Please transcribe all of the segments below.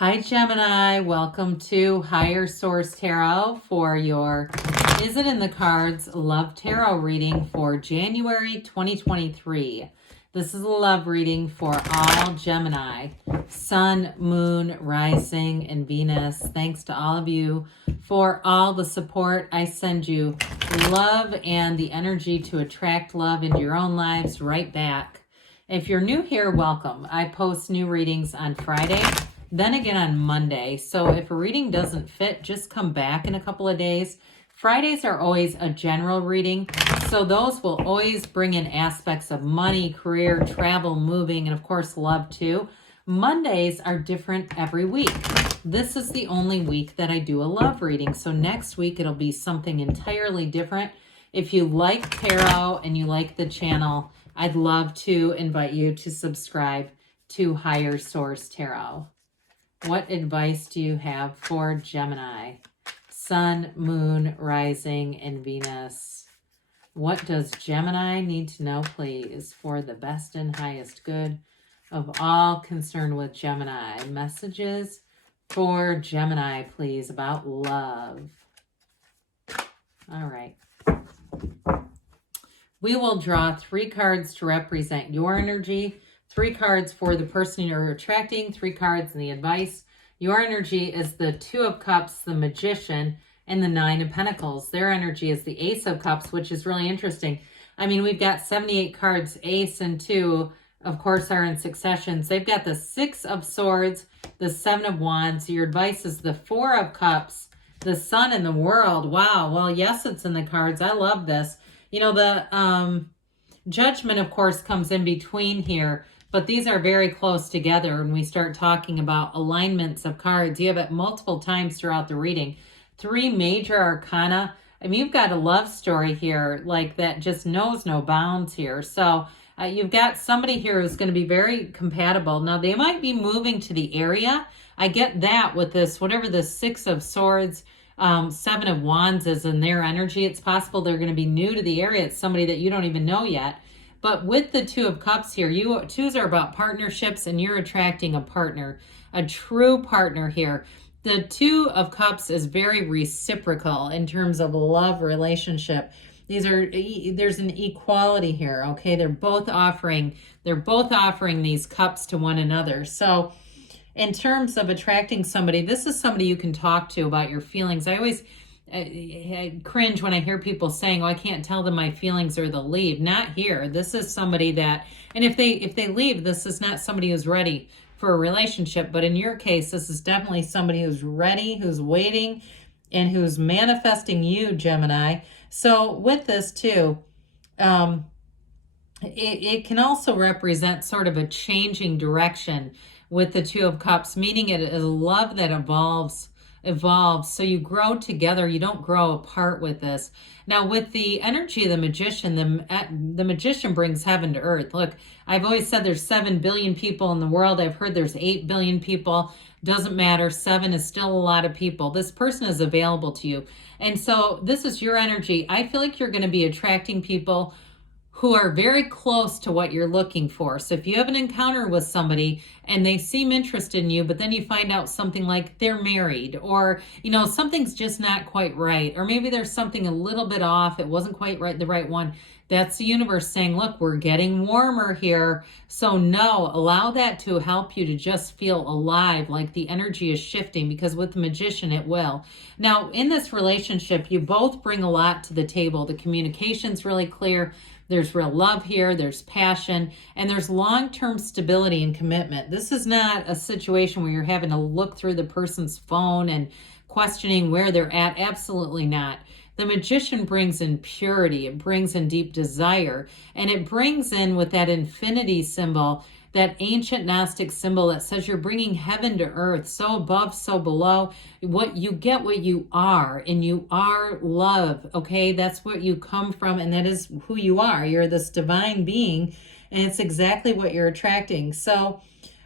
Hi Gemini, welcome to Higher Source Tarot for your Is It in the Cards Love Tarot reading for January 2023. This is a love reading for all Gemini, Sun, Moon, Rising, and Venus. Thanks to all of you for all the support. I send you love and the energy to attract love into your own lives right back. If you're new here, welcome. I post new readings on Friday, then again on Monday. So if a reading doesn't fit, just come back in a couple of days. Fridays are always a general reading, so those will always bring in aspects of money, career, travel, moving, and of course love too. Mondays are different every week. This is the only week that I do a love reading, so next week it'll be something entirely different. If you like tarot and you like the channel, I'd love to invite you to subscribe to Higher Source Tarot. What advice do you have for Gemini? Sun, Moon, Rising, and Venus. What does Gemini need to know, please, for the best and highest good of all concerned with Gemini? Messages for Gemini, please, about love. All right. We will draw 3 cards to represent your energy, 3 cards for the person you're attracting, 3 cards in the advice. Your energy is the 2 of Cups, the Magician, and the 9 of Pentacles. Their energy is the Ace of Cups, which is really interesting. I mean, we've got 78 cards. Ace and 2, of course, are in succession. So they've got the 6 of Swords, the 7 of Wands. Your advice is the 4 of Cups, the Sun, and the World. Wow. Well, yes, it's in the cards. I love this. You know, the Judgment, of course, comes in between here, but these are very close together when we start talking about alignments of cards. You have it multiple times throughout the reading. 3 major arcana. I mean, you've got a love story here like that just knows no bounds here. So you've got somebody here who's going to be very compatible. Now, they might be moving to the area. I get that with this, whatever the 6 of Swords, 7 of Wands is in their energy. It's possible they're going to be new to the area. It's somebody that you don't even know yet. But with the 2 of Cups here, twos are about partnerships, and you're attracting a partner, a true partner here. The 2 of Cups is very reciprocal in terms of a love relationship. There's an equality here, okay? They're both offering these cups to one another. So in terms of attracting somebody, this is somebody you can talk to about your feelings. I cringe when I hear people saying, oh, I can't tell them my feelings or they'll leave. Not here. This is somebody that, and if they leave, this is not somebody who's ready for a relationship. But in your case, this is definitely somebody who's ready, who's waiting, and who's manifesting you, Gemini. So with this too, it can also represent sort of a changing direction with the 2 of Cups, meaning it is love that evolves. So you grow together, you don't grow apart with this. Now with the energy of the Magician, the Magician brings heaven to earth. Look, I've always said there's 7 billion people in the world. I've heard there's 8 billion people. Doesn't matter. 7 is still a lot of people. This person is available to you. And so this is your energy. I feel like you're going to be attracting people who are very close to what you're looking for. So if you have an encounter with somebody and they seem interested in you, but then you find out something like they're married, or, you know, something's just not quite right, or maybe there's something a little bit off, it wasn't quite right, the right one, that's the universe saying, look, we're getting warmer here. So no, allow that to help you to just feel alive, like the energy is shifting, because with the Magician, it will. Now, in this relationship, you both bring a lot to the table. The communication's really clear. There's real love here, there's passion, and there's long-term stability and commitment. This is not a situation where you're having to look through the person's phone and questioning where they're at. Absolutely not. The Magician brings in purity, it brings in deep desire, and it brings in with that infinity symbol, that ancient Gnostic symbol that says you're bringing heaven to earth, so above, so below. What you get, what you are, and you are love, okay? That's what you come from, and that is who you are. You're this divine being, and it's exactly what you're attracting. So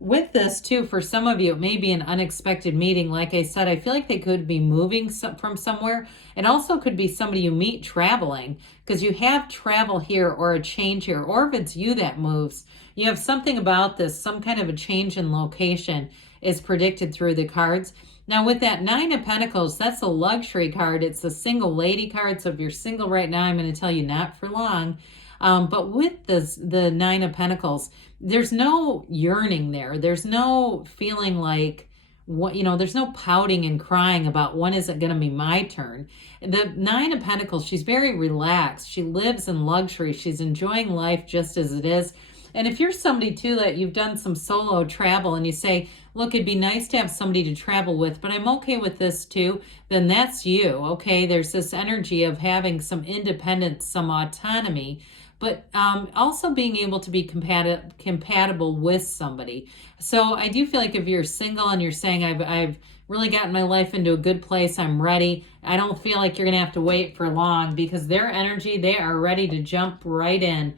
with this too, for some of you, it may be an unexpected meeting. Like I said, I feel like they could be moving from somewhere. It also could be somebody you meet traveling, because you have travel here or a change here, or if it's you that moves, you have something about this, some kind of a change in location is predicted through the cards. Now with that Nine of Pentacles, that's a luxury card. It's a single lady card. So if you're single right now, I'm going to tell you not for long. But with the Nine of Pentacles, there's no yearning there. There's no feeling like, what, there's no pouting and crying about when is it going to be my turn. The Nine of Pentacles, she's very relaxed. She lives in luxury. She's enjoying life just as it is. And if you're somebody too that you've done some solo travel and you say, look, it'd be nice to have somebody to travel with, but I'm okay with this too, then that's you. Okay, there's this energy of having some independence, some autonomy, but also being able to be compatible with somebody. So I do feel like if you're single and you're saying, I've really gotten my life into a good place, I'm ready, I don't feel like you're going to have to wait for long, because their energy, they are ready to jump right in.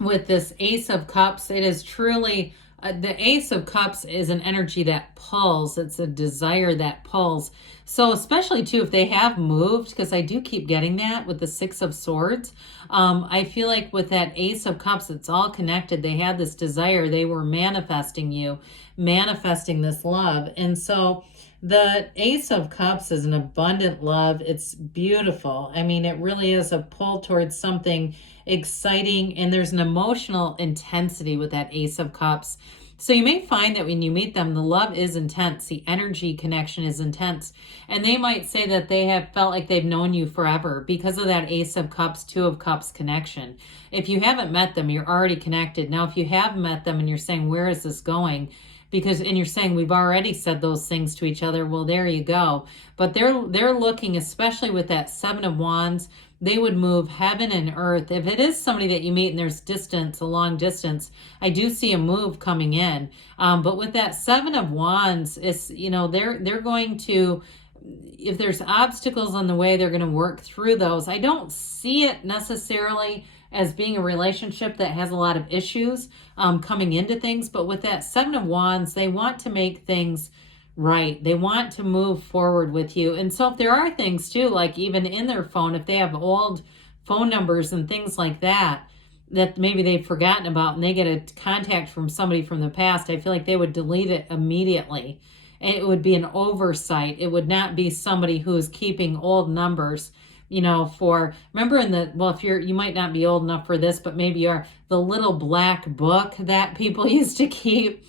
With this Ace of Cups, it is truly, the Ace of Cups is an energy that pulls. It's a desire that pulls. So especially too, if they have moved, because I do keep getting that with the Six of Swords. I feel like with that Ace of Cups, it's all connected. They had this desire. They were manifesting you, manifesting this love. And so the Ace of Cups is an abundant love. It's beautiful. I mean, it really is a pull towards something exciting, and there's an emotional intensity with that Ace of Cups. So you may find that when you meet them, the love is intense, the energy connection is intense, and they might say that they have felt like they've known you forever because of that Ace of Cups, Two of Cups connection. If you haven't met them, you're already connected. Now, if you have met them and you're saying, where is this going? And you're saying, we've already said those things to each other. Well, there you go. But they're looking, especially with that Seven of Wands, they would move heaven and earth. If it is somebody that you meet and there's distance, a long distance, I do see a move coming in. But with that Seven of Wands, it's, they're going to, if there's obstacles on the way, they're going to work through those. I don't see it necessarily as being a relationship that has a lot of issues coming into things. But with that Seven of Wands, they want to make things right. They want to move forward with you. And so if there are things too, like even in their phone, if they have old phone numbers and things like that, that maybe they've forgotten about, and they get a contact from somebody from the past, I feel like they would delete it immediately. And it would be an oversight. It would not be somebody who is keeping old numbers, remember if you might not be old enough for this, but maybe you are, the little black book that people used to keep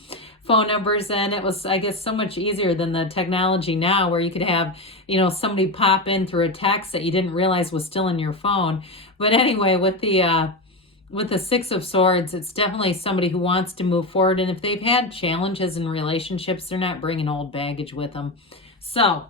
phone numbers in. It was, I guess, so much easier than the technology now, where you could have, somebody pop in through a text that you didn't realize was still in your phone. But anyway, with the Six of Swords, it's definitely somebody who wants to move forward. And if they've had challenges in relationships, they're not bringing old baggage with them. So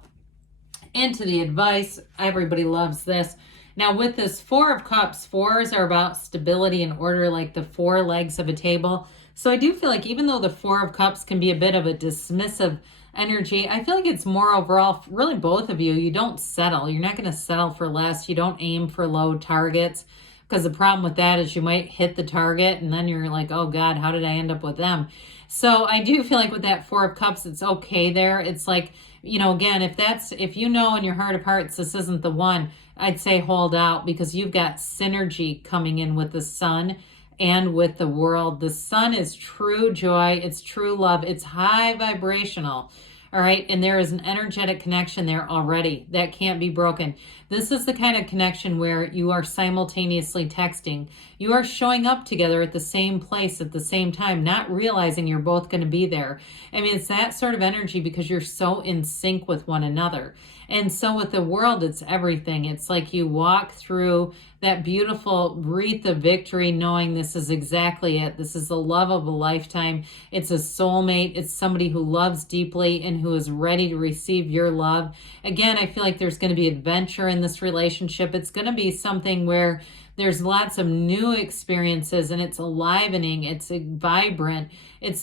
into the advice, everybody loves this. Now with this Four of Cups, fours are about stability and order, like the four legs of a table. So I do feel like even though the Four of Cups can be a bit of a dismissive energy, I feel like it's more overall, really both of you, you don't settle. You're not going to settle for less. You don't aim for low targets, because the problem with that is you might hit the target and then you're like, oh God, how did I end up with them? So I do feel like with that Four of Cups, it's okay there. It's like, again, if you know in your heart of hearts this isn't the one, I'd say hold out, because you've got synergy coming in with the Sun and with the world. The Sun is true joy. It's true love. It's high vibrational. All right. And there is an energetic connection there already that can't be broken. This is the kind of connection where you are simultaneously texting. You are showing up together at the same place at the same time, not realizing you're both going to be there. I mean, it's that sort of energy because you're so in sync with one another. And so with the world, it's everything. It's like you walk through that beautiful wreath of victory, knowing this is exactly it. This is the love of a lifetime. It's a soulmate. It's somebody who loves deeply and who is ready to receive your love. Again, I feel like there's going to be adventure in this relationship. It's going to be something where there's lots of new experiences, and it's enlivening. It's vibrant.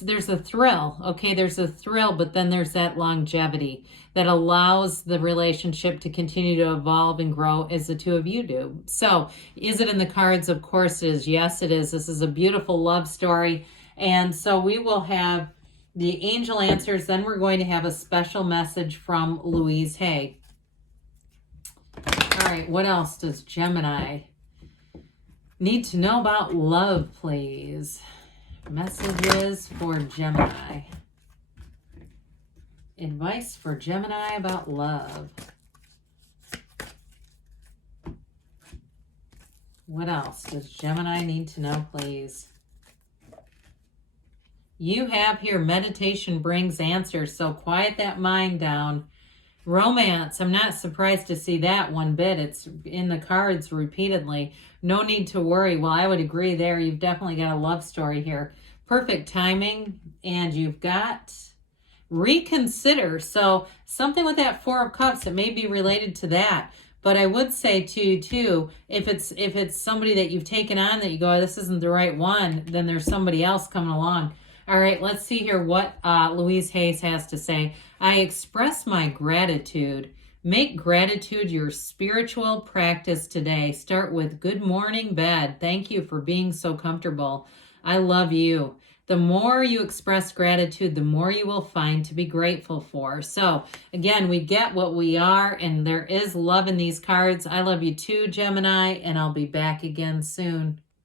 There's a thrill. Okay, there's a thrill, but then there's that longevity that allows the relationship to continue to evolve and grow as the two of you do. So is it in the cards? Of course it is. Yes, it is. This is a beautiful love story. And so we will have the angel answers. Then we're going to have a special message from Louise Hay. All right, what else does Gemini need to know about love, please? Messages for Gemini. Advice for Gemini about love. What else does Gemini need to know, please? You have here, meditation brings answers, so quiet that mind down. Romance, I'm not surprised to see that one bit. It's in the cards repeatedly. No need to worry. Well, I would agree there. You've definitely got a love story here. Perfect timing. And you've got reconsider. So something with that Four of Cups, it may be related to that. But I would say too, if it's somebody that you've taken on that you go, this isn't the right one, then there's somebody else coming along. All right, let's see here what Louise Hayes has to say. I express my gratitude. Make gratitude your spiritual practice today. Start with good morning, bed. Thank you for being so comfortable. I love you. The more you express gratitude, the more you will find to be grateful for. So again, we get what we are, and there is love in these cards. I love you too, Gemini, and I'll be back again soon.